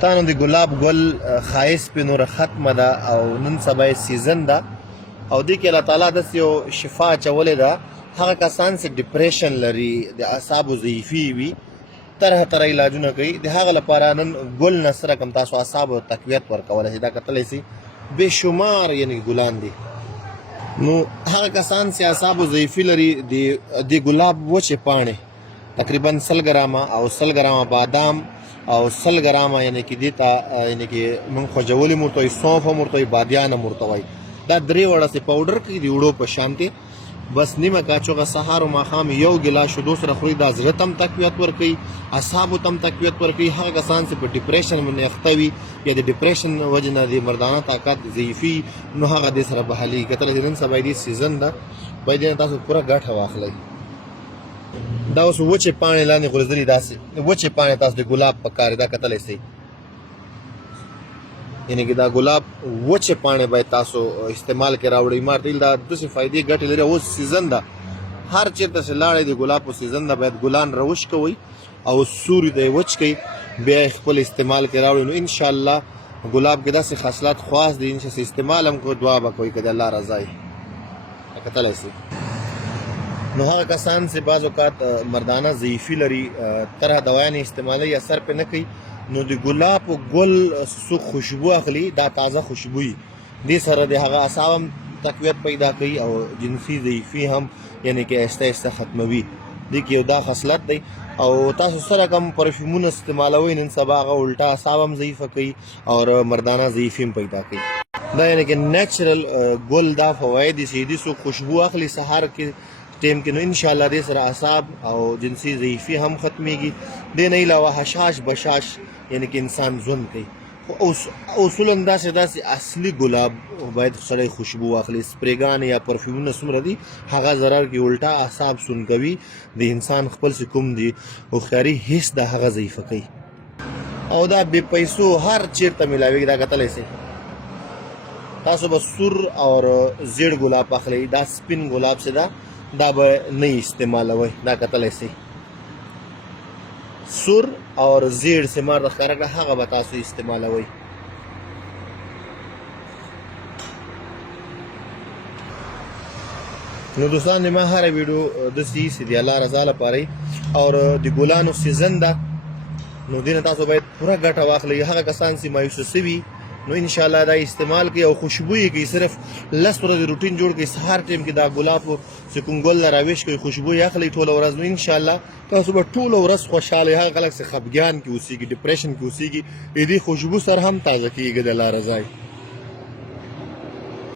دوستانو د ګلاب ګل ښایست پې نوره ختمه ده او نن سبا یې سیزن ده او دې کې الله تعالی داسې یو شفا اچولې ده. هغه کسان چې ډپریشن لري، د اعصابو ضعیفي وي، طرح طرح علاجونه کوي، د هغه لپاره نن ګل نه سره کوم تاسو اعصابو تقویت ورکولی شئ. دا کتلی شئ بې شمار یعنې ګلان دي. نو هغه کسان چې اعصابو ضعیفي لري، د ګلاب وچې پاڼې تقریبا 100 ګرامه او 100 ګرامه بادام او 100 ګرامه یعنې کې دې ته یعنې کې موږ خوجولي هم ورته وایي، سونف هم ورته وایي، بادیان هم ورته وایي. دا 3 وړه چې پاوډر کړي د اوړو په شانتې بس نیمه کاچوغه سهار او ماښام یو ګیلاس شیدو سره خوري. دا زړه ته هم تقویت ورکوي، اعصابو ته هم تقویت ورکوي. هغه کسان چې په ډپریشن باندې اخته وي یا د ډپریشن وجې نه د مردانه طاقت ضعیفي، نو هغه دې سره به حلېږي. کتلی چې نن سبا دې سیزن ده، باید دې نه تاسو پوره ګټه واخلئ. دا اوس وچې پاڼې لاندې غورځېدلي، داسې وچې پاڼې تاسو د ګلاب په کار دا کتلی شئ. یعنې کې دا ګلاب وچې پاڼې باید تاسو استعمال کې راوړئ. ما ورته ویل دا داسې فایدې ګټې لري. اوس سیزن ده، هر چېرته چې لاړئ د ګلاب په سیزن ده، باید ګلان راوش کوئ او سوري ته یې وچ کړئ، بیا یې خپل استعمال کې راوړئ. نو انشاءالله ګلاب کې داسې خاصلات خاص دي چې استعمال هم کوئ، دعا به کوئ که د الله رضا وي. کتلی شئ. نو هغه کسان چې بعض اوقات مردانه ضعیفي لري، طرح دوایانې استعمالوي، اثر پرې نه کوي، نو د ګلاب ګل څوک خوشبو اخلي، دا تازه خوشبو وي، دې سره د هغه اعصاب هم تقویت پیدا کوي او جنسي ضعیفي هم یعنې کې آهسته آهسته ختموي. دې کې یو دا خصلت دی. او تاسو سره کوم پرفیومونه استعمالوئ، نن سبا هغه الټا اعصاب هم ضعیفه کوي او مردانه ضعیفي هم پیدا کوي. دا یعنې کې نیچرل ګل دا فواید دي چې دې څوک خوشبو اخلي سهار کې ټیم کې، نو انشاءالله دې سره اعصاب او جنسي ضعیفي هم ختمیږي. دې نه علاوه حشاش بشاش یعنې کې انسان ژوند کوي. خو اصولا داسې اصلي ګلاب باید سړی خوشبو واخلي. سپریګانې یا پرفیومونه څومره دي، هغه ضرر کې الټا اعصاب سون کوي، د انسان خپل چې کوم دي هوښیاري حس د هغه ضعیفه کوي. او دا بې پیسو هر چېرته میلاویږي. دا کتلی شئ تاسو به سور او زیړ ګلاب اخلئ، دا سپین ګلاب چې ده دا به نه استعمالوئ. دا کتلی شئ سور اور زیړ چې ما درته ښکاره کړه، هغه به تاسو استعمالوئ. نو دوستان ما هره ویډیو داسې چې د الله رضا لپاره او د ګلانو سیزن ده، نو دې نه تاسو باید پوره ګټه واخلئ. هغه کسان چې مایوسه سوي، نو انشاءالله دا استعمال کوي او خوشبو یې کوي. صرف 10 ورځې روټین جوړ کړئ، سهار ټیم کې دا ګلاب چې کوم ګل نه راویش کوئ، خوشبو یې اخلئ ټوله ورځ، نو انشاءالله تاسو به ټوله ورځ خوشحاله. هغه خلک چې خفګان کې اوسېږي، ډپریشن کې اوسېږي، د دې خوشبو سره هم تازه کېږي د الله رضا.